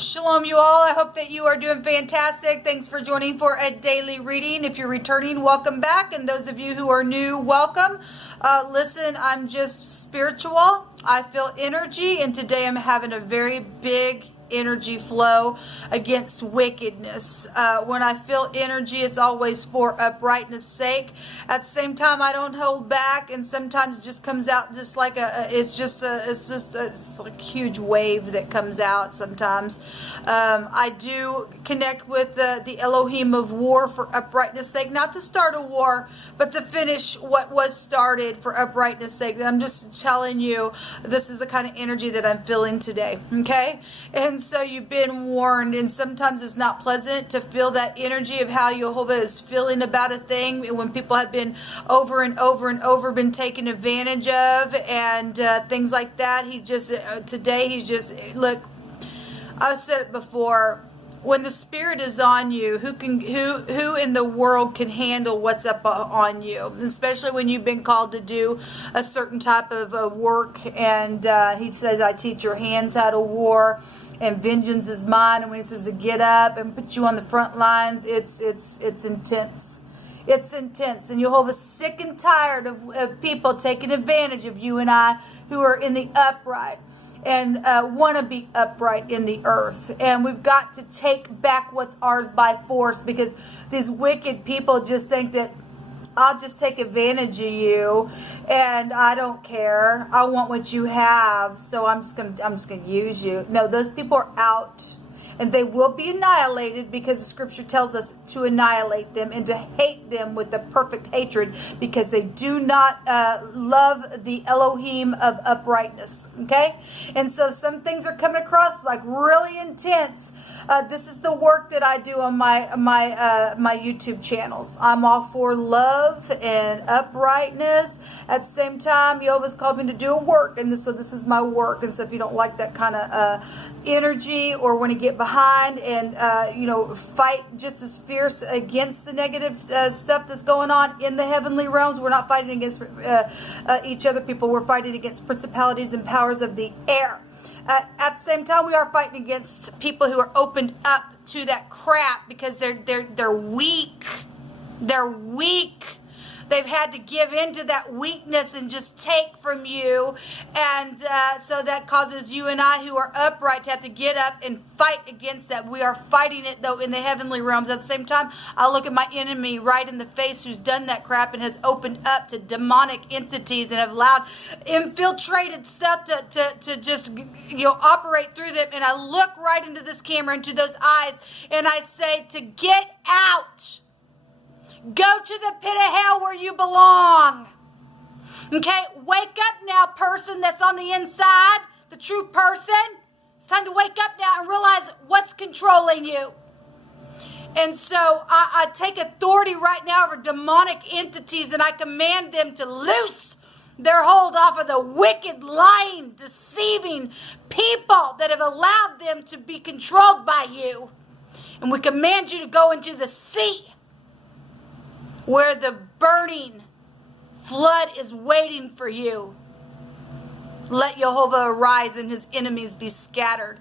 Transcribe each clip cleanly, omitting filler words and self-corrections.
Shalom, you all. I hope that you are doing fantastic. Thanks for joining for a daily reading. If you're returning, welcome back. And those of you who are new, welcome. Listen, I'm just spiritual. I feel energy. And today I'm having a very big energy flow against wickedness. When I feel energy, it's always for uprightness sake. At the same time, I don't hold back, and sometimes it just comes out just like it's like a huge wave that comes out sometimes. I do connect with the Elohim of war for uprightness sake, not to start a war, but to finish what was started for uprightness sake. I'm just telling you, this is the kind of energy that I'm feeling today, okay? And so you've been warned, and sometimes it's not pleasant to feel that energy of how Jehovah is feeling about a thing when people have been over and over and over been taken advantage of and things like that. Today he's just, look, I've said it before, when the spirit is on you, who in the world can handle what's up on you, especially when you've been called to do a certain type of work. And he says, I teach your hands how to war, and vengeance is mine. And when he says to get up and put you on the front lines, it's intense. It's intense. And Jehovah's sick and tired of people taking advantage of you and I who are in the upright and want to be upright in the earth. And we've got to take back what's ours by force, because these wicked people just think that I'll just take advantage of you and I don't care. I want what you have, so I'm just gonna use you. No, those people are out. And they will be annihilated, because the scripture tells us to annihilate them and to hate them with the perfect hatred, because they do not love the Elohim of uprightness. Okay? And so some things are coming across like really intense. This is the work that I do on my YouTube channels. I'm all for love and uprightness. At the same time, Jehovah's called me to do a work, and so this is my work. And so if you don't like that kind of energy, or want to get behind and fight just as fierce against the negative stuff that's going on in the heavenly realms, we're not fighting against each other, people. We're fighting against principalities and powers of the air. At the same time, we are fighting against people who are opened up to that crap, because they're weak. They're weak. They've had to give into that weakness and just take from you. And so that causes you and I who are upright to have to get up and fight against that. We are fighting it, though, in the heavenly realms. At the same time, I look at my enemy right in the face who's done that crap and has opened up to demonic entities and have allowed infiltrated stuff to just operate through them. And I look right into this camera, into those eyes, and I say to get out. Go to the pit of hell where you belong. Okay? Wake up now, person that's on the inside, the true person. It's time to wake up now and realize what's controlling you. And so I take authority right now over demonic entities, and I command them to loose their hold off of the wicked, lying, deceiving people that have allowed them to be controlled by you. And we command you to go into the sea, where the burning flood is waiting for you. Let Jehovah arise and his enemies be scattered.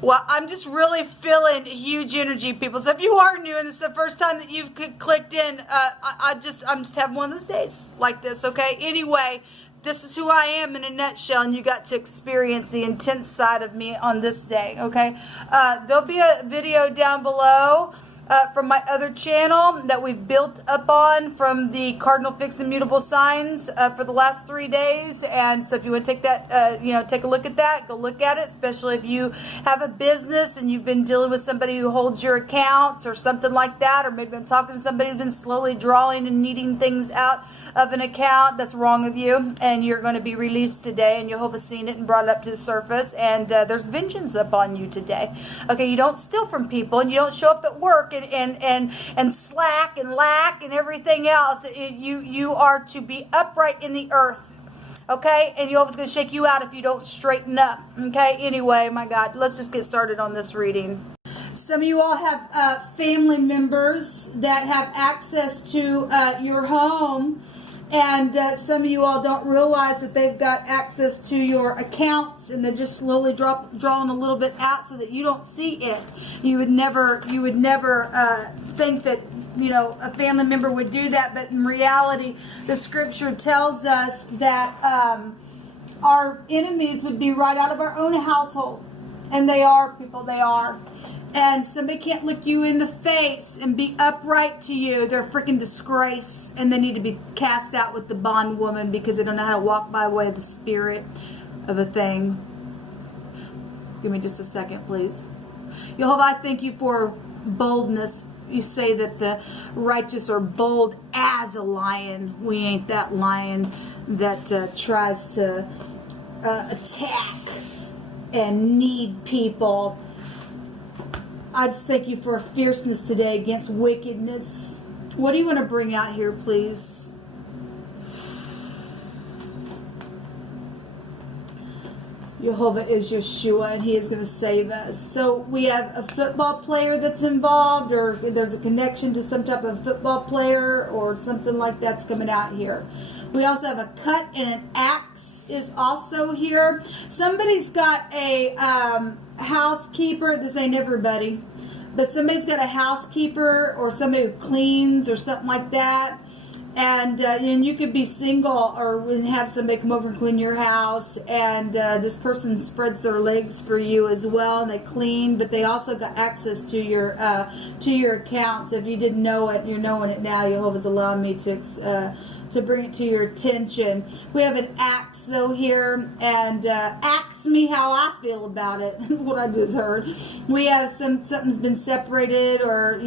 Well, I'm just really feeling huge energy, people. So if you are new and this is the first time that you've clicked in, I'm just having one of those days like this, okay? Anyway, this is who I am in a nutshell, and you got to experience the intense side of me on this day, okay? There'll be a video down below from my other channel that we've built up on from the Cardinal Fixed Immutable Signs for the last 3 days. And so if you want to take that, take a look at that, go look at it, especially if you have a business and you've been dealing with somebody who holds your accounts or something like that, or maybe been talking to somebody who's been slowly drawing and needing things out of an account that's wrong of you, and you're going to be released today, and Jehovah's seen it and brought it up to the surface, and there's vengeance upon you today. Okay, you don't steal from people, and you don't show up at work and slack and lack and everything else. You are to be upright in the earth. Okay, and Jehovah's going to shake you out if you don't straighten up. Okay, anyway, my God, let's just get started on this reading. Some of you all have family members that have access to your home And some of you all don't realize that they've got access to your accounts, and they're just slowly drawing a little bit out so that you don't see it. You would never think that, you know, a family member would do that, but in reality, the scripture tells us that our enemies would be right out of our own household. And they are, people, they are. And somebody can't look you in the face and be upright to you. They're a freaking disgrace. And they need to be cast out with the bondwoman because they don't know how to walk by way of the spirit of a thing. Give me just a second, please. Jehovah, I thank you for boldness. You say that the righteous are bold as a lion. We ain't that lion that tries to attack and need people. I just thank you for fierceness today against wickedness. What do you want to bring out here, please? Jehovah is Yeshua, and he is going to save us. So we have a football player that's involved, or there's a connection to some type of football player or something like that's coming out here. We also have a cut and an axe is also here. Somebody's got a housekeeper. This ain't everybody, but somebody's got a housekeeper or somebody who cleans or something like that. And you could be single or have somebody come over and clean your house, and this person spreads their legs for you as well, and they clean, but they also got access to your accounts. If you didn't know it, you're knowing it now. Jehovah's allowing me to bring it to your attention. We have an axe though here, and ask me how I feel about it. What I just heard. We have something's been separated, or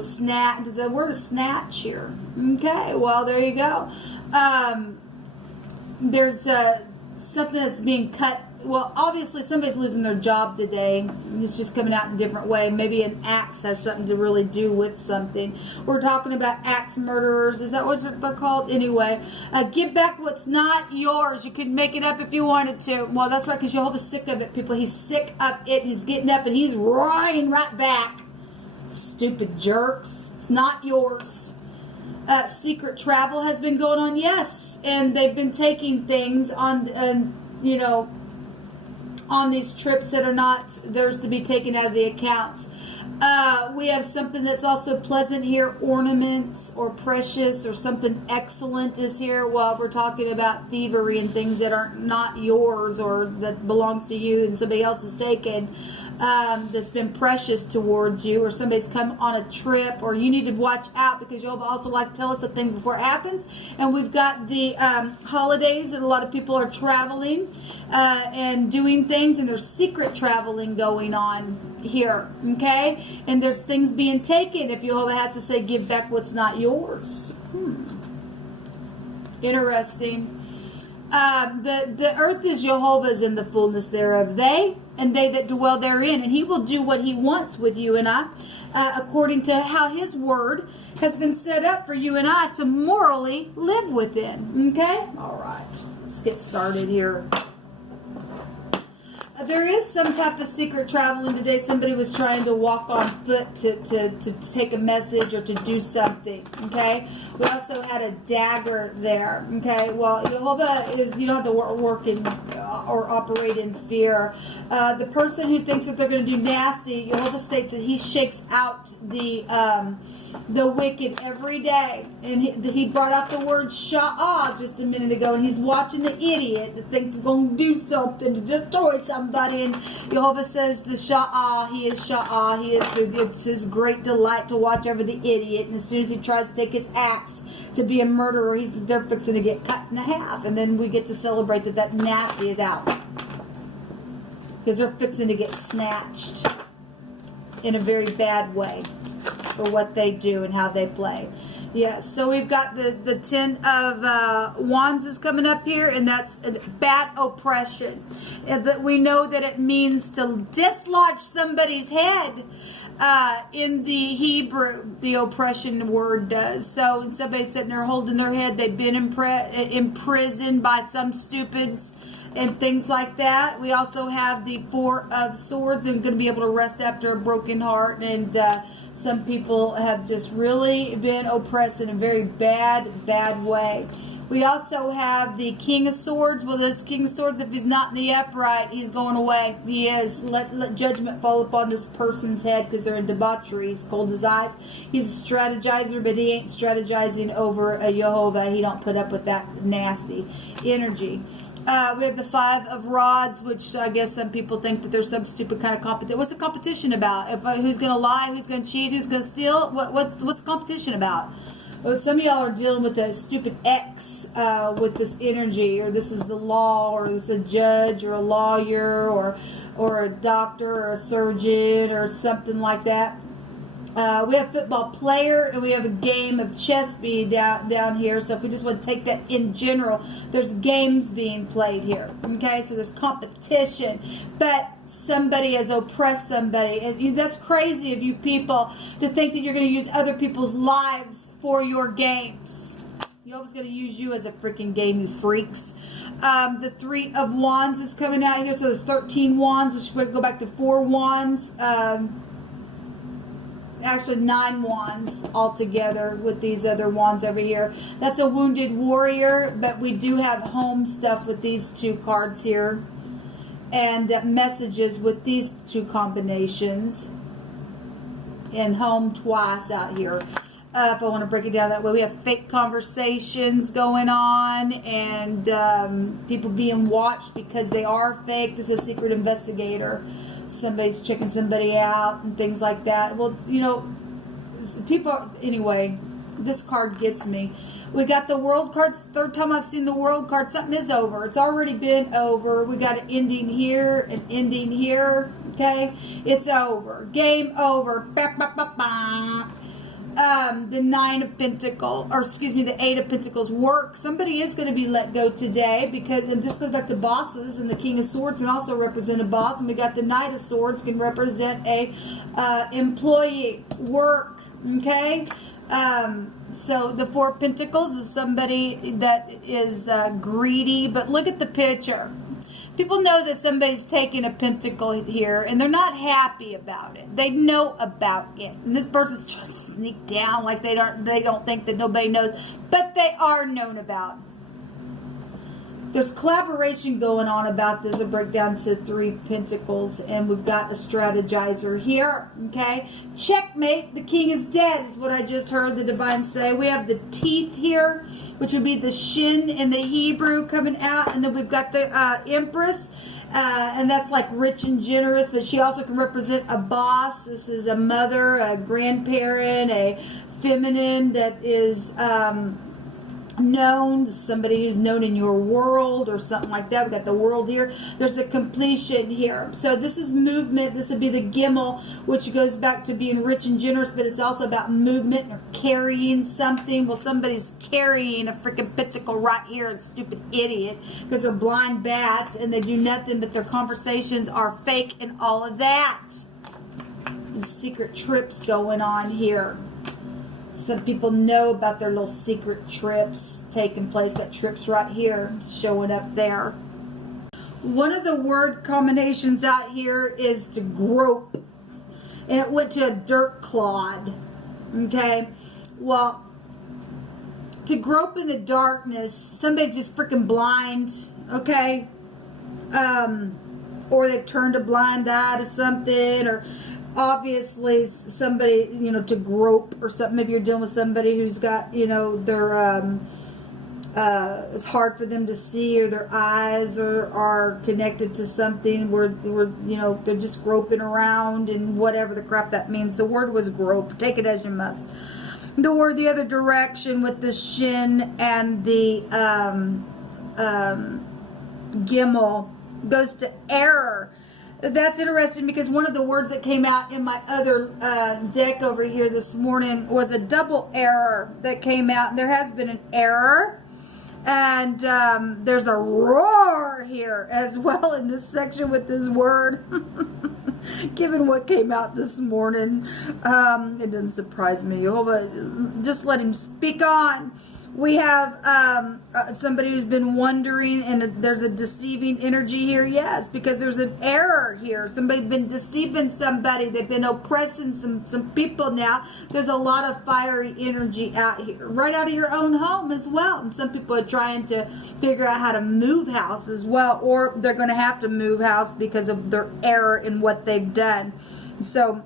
snatched. The word is snatch here. Okay, well there you go. There's something that's being cut. Well, obviously somebody's losing their job today. It's just coming out in a different way. Maybe an axe has something to really do with something. We're talking about axe murderers. Is that what they're called? Anyway, give back what's not yours. You could make it up if you wanted to. Well, that's right, because Jehovah's sick of it, people. He's sick of it. He's getting up and he's roaring right back. Stupid jerks. It's not yours. Secret travel has been going on, yes. And they've been taking things on, on these trips that are not theirs to be taken out of the accounts. We have something that's also pleasant here, ornaments or precious or something excellent is here. While we're talking about thievery and things that are not yours or that belongs to you and somebody else has taken, that's been precious towards you, or somebody's come on a trip, or you need to watch out because you'll also like to tell us the things before it happens. And we've got the holidays, and a lot of people are traveling and doing things, and there's secret traveling going on here, okay? And there's things being taken. If Jehovah has to say, give back what's not yours. Interesting. The earth is Jehovah's and the fullness thereof. They and they that dwell therein. And he will do what he wants with you and I, according to how his word has been set up for you and I to morally live within. Okay? All right. Let's get started here. There is some type of secret traveling today. Somebody was trying to walk on foot to take a message or to do something. Okay. We also had a dagger there. Okay. Well, Jehovah is, you don't have to work in or operate in fear. The person who thinks that they're going to do nasty, Jehovah states that he shakes out the wicked every day. And he brought out the word sha'ah just a minute ago, and he's watching the idiot that thinks he's going to do something to destroy somebody. And Jehovah says the sha'ah, he is sha'ah, it's his great delight to watch over the idiot. And as soon as he tries to take his axe to be a murderer, they're fixing to get cut in half. And then we get to celebrate that nasty is out, because they're fixing to get snatched in a very bad way for what they do and how they play. Yes, so we've got the 10 of Wands is coming up here, and that's bad oppression. And that we know that it means to dislodge somebody's head. In the Hebrew, the oppression word does. So somebody's sitting there holding their head, they've been imprisoned by some stupids and things like that. We also have the 4 of Swords, and going to be able to rest after a broken heart. And some people have just really been oppressed in a very bad way. We also have the King of Swords. Well, this King of Swords, if he's not in the upright, he's going away. He is. Let judgment fall upon this person's head because they're in debauchery. He's cold as ice. He's a strategizer, but he ain't strategizing over a Jehovah. He don't put up with that nasty energy. We have the Five of Rods, which I guess some people think that there's some stupid kind of competition. What's the competition about? Who's going to lie? Who's going to cheat? Who's going to steal? What's the competition about? Well, some of y'all are dealing with a stupid ex with this energy, or this is the law, or this is a judge, or a lawyer, or a doctor, or a surgeon, or something like that. We have football player, and we have a game of chess being down here. So if we just want to take that in general, there's games being played here. Okay, so there's competition, but somebody has oppressed somebody, and that's crazy of you people to think that you're going to use other people's lives for your games. You're always going to use you as a freaking game, you freaks. The Three of Wands is coming out here, so there's 13 wands, which would go back to 4 wands. Actually 9 wands altogether with these other wands over here. That's a wounded warrior, but we do have home stuff with these 2 cards here, and messages with these 2 combinations, and home twice out here. If I want to break it down that way, we have fake conversations going on, and people being watched because they are fake. This is a secret investigator. Somebody's checking somebody out and things like that. Well, you know, people, anyway, this card gets me. We got the World cards. Third time I've seen the World card. Something is over. It's already been over. We got an ending here, an ending here. Okay, it's over. Game over. The 9 of Pentacles, or excuse me, the 8 of Pentacles. Work. Somebody is going to be let go today, because, and this goes back to bosses, and the King of Swords can also represent a boss, and we got the Knight of Swords can represent a employee. Work. Okay. So the 4 of Pentacles is somebody that is greedy, but look at the picture. People know that somebody's taking a pentacle here, and they're not happy about it. They know about it, and this person's trying to sneak down like they don't think that nobody knows, but they are known about. There's collaboration going on about this. A breakdown to 3 pentacles, and we've got a strategizer here. Okay, checkmate. The king is dead is what I just heard the divine say. We have the teeth here, which would be the shin in the Hebrew coming out, and then we've got the empress, and that's like rich and generous, but she also can represent a boss. This is a mother, a grandparent, a feminine that is known, somebody who's known in your world or something like that. We've got the world here. There's a completion here. So this is movement. This would be the Gimel, which goes back to being rich and generous, but it's also about movement or carrying something. Well, somebody's carrying a freaking pentacle right here, a stupid idiot, because they're blind bats and they do nothing, but their conversations are fake and all of that. And secret trips going on here. Some people know about their little secret trips taking place. Got trips right here showing up there. One of the word combinations out here is to grope, and it went to a dirt clod. Okay, well, to grope in the darkness, somebody just freaking blind. Okay, or they've turned a blind eye to something, or obviously somebody, you know, to grope or something. Maybe you're dealing with somebody who's got, you know, their it's hard for them to see, or their eyes are connected to something where you know, they're just groping around and whatever the crap that means. The word was grope. Take it as you must. The word the other direction with the shin and the Gimel goes to error. That's interesting, because one of the words that came out in my other deck over here this morning was a double error that came out. There has been an error, and there's a roar here as well in this section with this word. Given what came out this morning, it doesn't surprise me. Jehovah, just let him speak on. We have somebody who's been wondering, and there's a deceiving energy here. Yes, because there's an error here. Somebody's been deceiving somebody. They've been oppressing some people now. There's a lot of fiery energy out here, right out of your own home as well. And some people are trying to figure out how to move house as well, or they're going to have to move house because of their error in what they've done. So,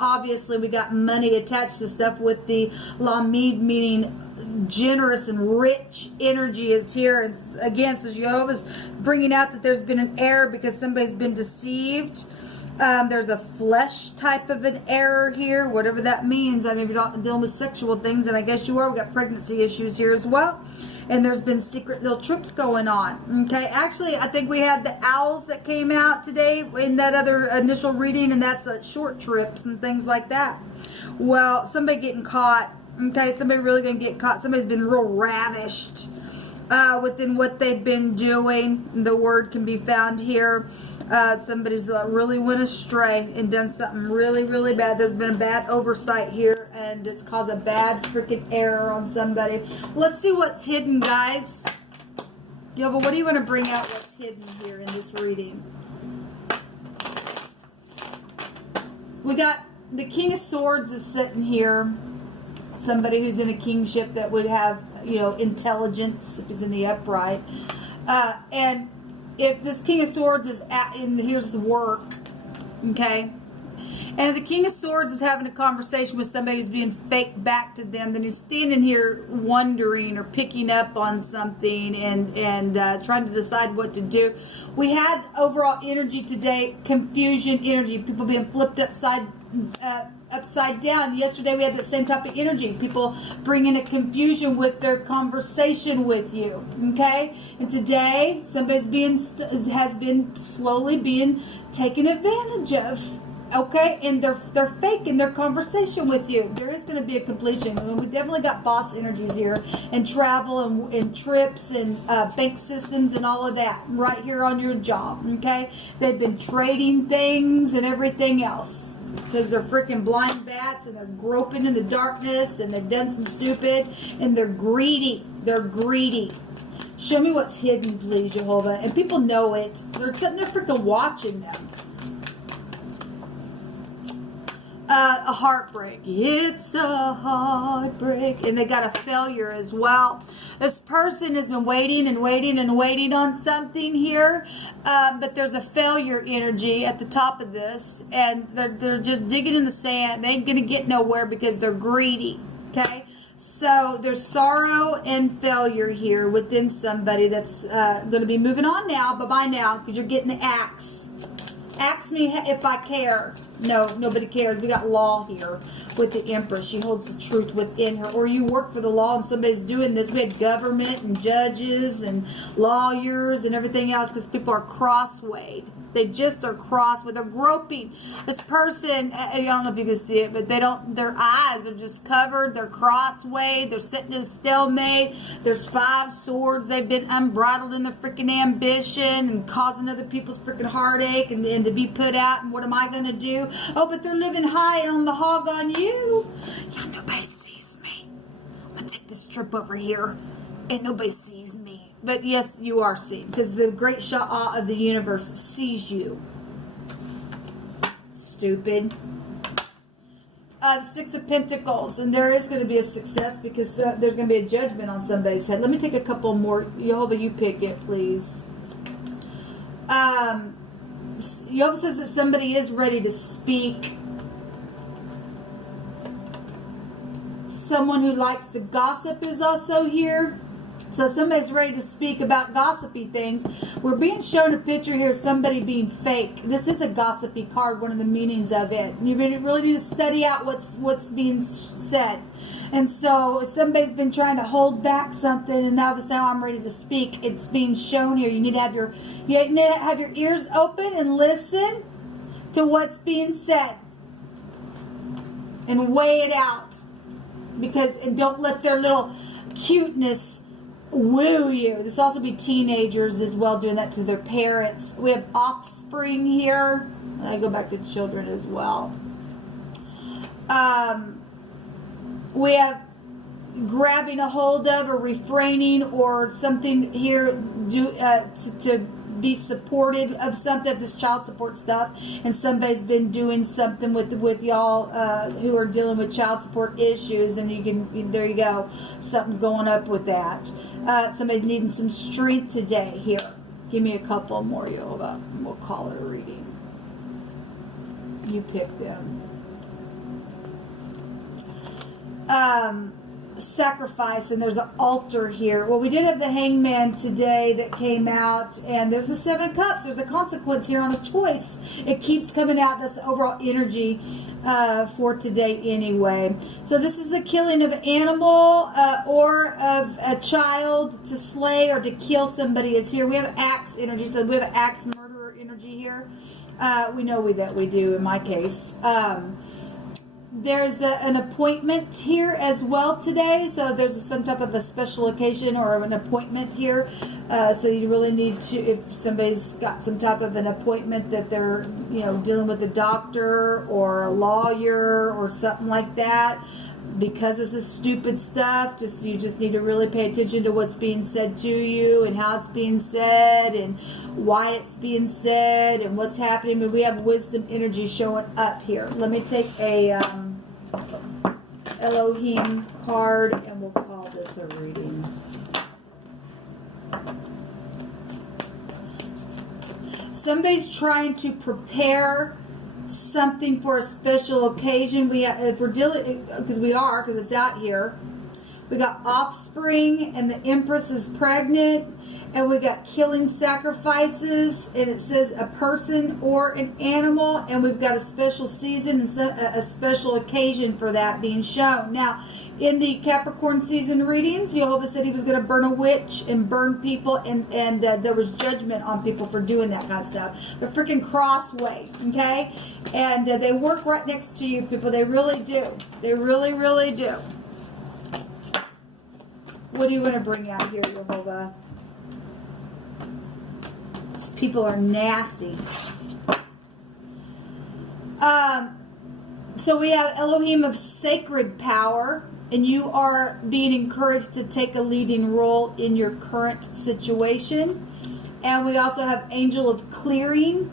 obviously, we got money attached to stuff with the Lamid, meaning generous and rich energy is here. And again, so Jehovah's bringing out that there's been an error because somebody's been deceived. There's a flesh type of an error here, whatever that means. I mean, if you're not dealing with sexual things, and I guess you are. We've got pregnancy issues here as well. And there's been secret little trips going on. Okay, actually, I think we had the owls that came out today in that other initial reading, and that's short trips and things like that. Well, somebody getting caught. Okay, somebody really going to get caught. Somebody's been real ravished within what they've been doing. The word can be found here. Somebody's really went astray and done something really, really bad. There's been a bad oversight here, and it's caused a bad freaking error on somebody. Let's see what's hidden, guys. Yova, what do you want to bring out what's hidden here in this reading? We got the King of Swords is sitting here. Somebody who's in a kingship that would have, intelligence if he's in the upright. And if this King of Swords is and here's the work, okay? And if the King of Swords is having a conversation with somebody who's being faked back to them, then he's standing here wondering or picking up on something and trying to decide what to do. We had overall energy today, confusion energy, people being flipped upside down. Yesterday we had the same type of energy, people bringing a confusion with their conversation with you, okay? And today somebody's has been slowly being taken advantage of, okay? And they're faking their conversation with you. There is going to be a completion. I mean, we definitely got boss energies here, and travel and trips and bank systems and all of that right here on your job, okay? They've been trading things and everything else because they're freaking blind bats and they're groping in the darkness and they've done some stupid and they're greedy. They're greedy. Show me what's hidden, please, Jehovah. And people know it. They're sitting there freaking watching them. A heartbreak. It's a heartbreak. And they got a failure as well. This person has been waiting and waiting and waiting on something here. But there's a failure energy at the top of this. And they're just digging in the sand. They ain't going to get nowhere because they're greedy. Okay? So there's sorrow and failure here within somebody that's going to be moving on now. Bye-bye now, because you're getting the axe. Ask me if I care. No, nobody cares. We got law here with the Empress. She holds the truth within her. Or you work for the law and somebody's doing this. We had government and judges and lawyers and everything else because people are crosswayed. They just are crosswayed. They're groping. This person, I don't know if you can see it, but they don't, their eyes are just covered. They're crosswayed. They're sitting in a stalemate. There's 5 swords. They've been unbridled in their freaking ambition and causing other people's freaking heartache and to be put out. And what am I going to do? Oh, but they're living high on the hog on you. Yeah, nobody sees me. I'm going to take this trip over here and nobody sees me. But yes, you are seen because the great Shah of the universe sees you. Stupid. 6 of Pentacles. And there is going to be a success because there's going to be a judgment on somebody's head. Let me take a couple more. Jehovah, you pick it, please. Jehovah says that somebody is ready to speak. Someone who likes to gossip is also here. So somebody's ready to speak about gossipy things. We're being shown a picture here of somebody being fake. This is a gossipy card, one of the meanings of it. You really need to study out what's being said. And so somebody's been trying to hold back something, and now they're saying, I'm ready to speak. It's being shown here. You need to have your ears open and listen to what's being said. And weigh it out. And don't let their little cuteness woo you. This will also be teenagers as well doing that to their parents. We have offspring here. I go back to children as well. We have grabbing a hold of or refraining or something here to be supported of something, this child support stuff, and somebody's been doing something with y'all who are dealing with child support issues, and there you go, something's going up with that. Somebody's needing some strength today here. Give me a couple more, Yoga. We'll call it a reading. You pick them. Sacrifice, and there's an altar here. Well, we did have the Hangman today that came out, and there's the Seven of Cups. There's a consequence here on a choice. It keeps coming out. That's the overall energy for today anyway. So this is a killing of an animal or of a child to slay or to kill somebody is here. We have axe energy, so we have axe murderer energy here. We know that we do in my case. There's an appointment here as well today, so there's some type of a special occasion or an appointment here. So you really need to, if somebody's got some type of an appointment that they're, dealing with a doctor or a lawyer or something like that, because of this stupid stuff, you just need to really pay attention to what's being said to you and how it's being said and why it's being said and what's happening. But we have wisdom energy showing up here. Let me take a Elohim card and we'll call this a reading. Somebody's trying to prepare something for a special occasion. If we're dealing, because it's out here. We got offspring, and the Empress is pregnant, and we got killing sacrifices, and it says a person or an animal, and we've got a special season and a special occasion for that being shown. Now, in the Capricorn season readings, Jehovah said he was going to burn a witch and burn people, and there was judgment on people for doing that kind of stuff. They're freaking crossway, okay? And they work right next to you, people. They really do. They really, really do. What do you want to bring out here, Jehovah? These people are nasty. So we have Elohim of sacred power, and you are being encouraged to take a leading role in your current situation. And we also have Angel of Clearing,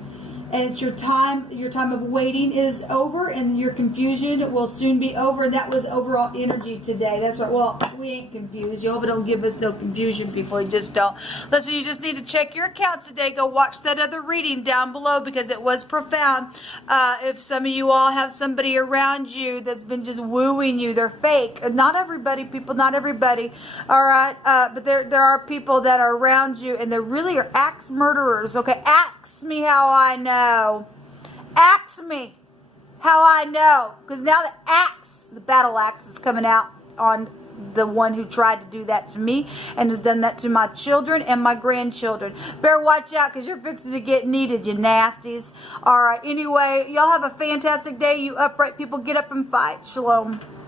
and it's your time of waiting is over, and your confusion will soon be over. And that was overall energy today. That's right. Well, we ain't confused. Jehovah don't give us no confusion, people. You just don't. Listen, you just need to check your accounts today. Go watch that other reading down below because it was profound. If some of you all have somebody around you that's been just wooing you, they're fake. Not everybody, people. Not everybody. All right. But there are people that are around you, and they really are axe murderers. Okay. Ask me how I know. Ask me how I know, because now the battle axe is coming out on the one who tried to do that to me and has done that to my children and my grandchildren. Better watch out, because you're fixing to get needed, you nasties. All right, anyway, y'all have a fantastic day. You upright people, get up and fight. Shalom.